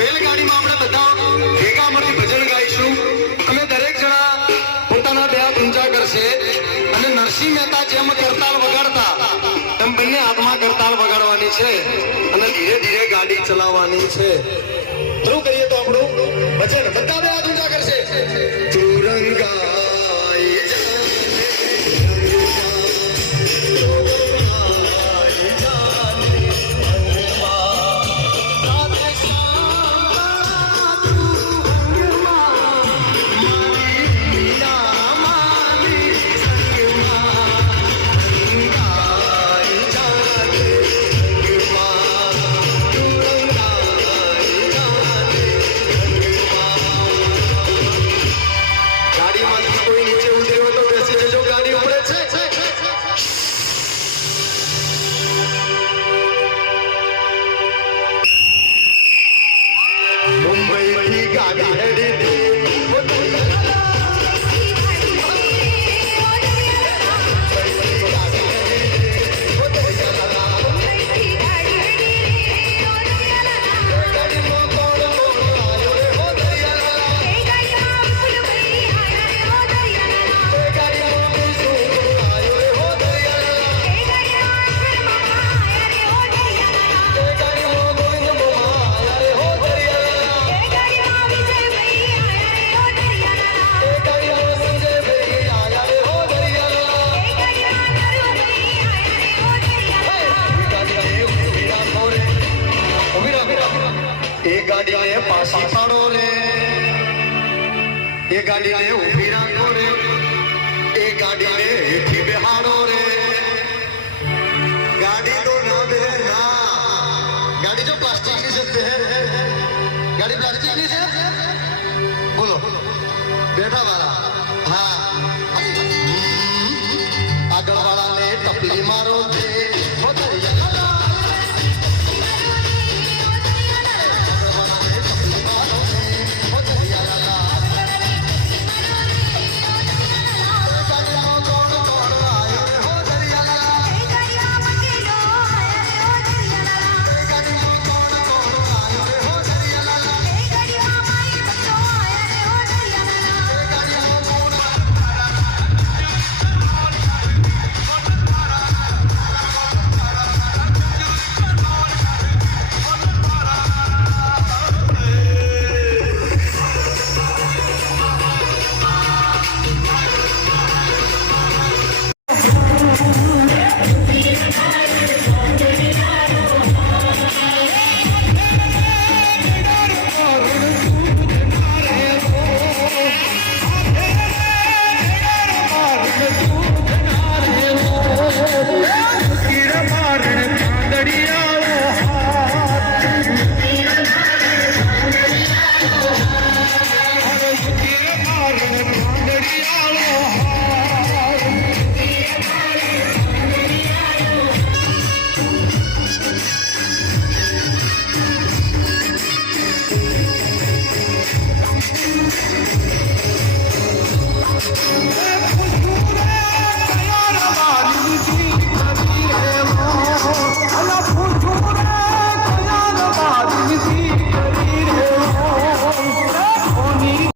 રેલગાડીમાં આપણે બધા ભેગા ભજન ગાઈશું. અને દરેક જણા પોતાના બે હાથ ઊંચા કરશે અને નરસિંહ મહેતા જેમ કરતાલ વગાડતા, તેમ બંને હાથમાં કરતાલ વગાડવાની છે અને ધીરે ધીરે ગાડી ચલાવવાની છે. શું કરીએ તો આપણું? এ গাড়িতে অভিরা করে, এ গাড়িতে ফিবে হারো রে। গাড়ি তো না দেহে না। গাড়ি তো প্লাস্টিক নিয়ে যেতে হ্যাঁ গাড়ি প্লাস্টিক নিয়ে বলো। বেটা বাড়া।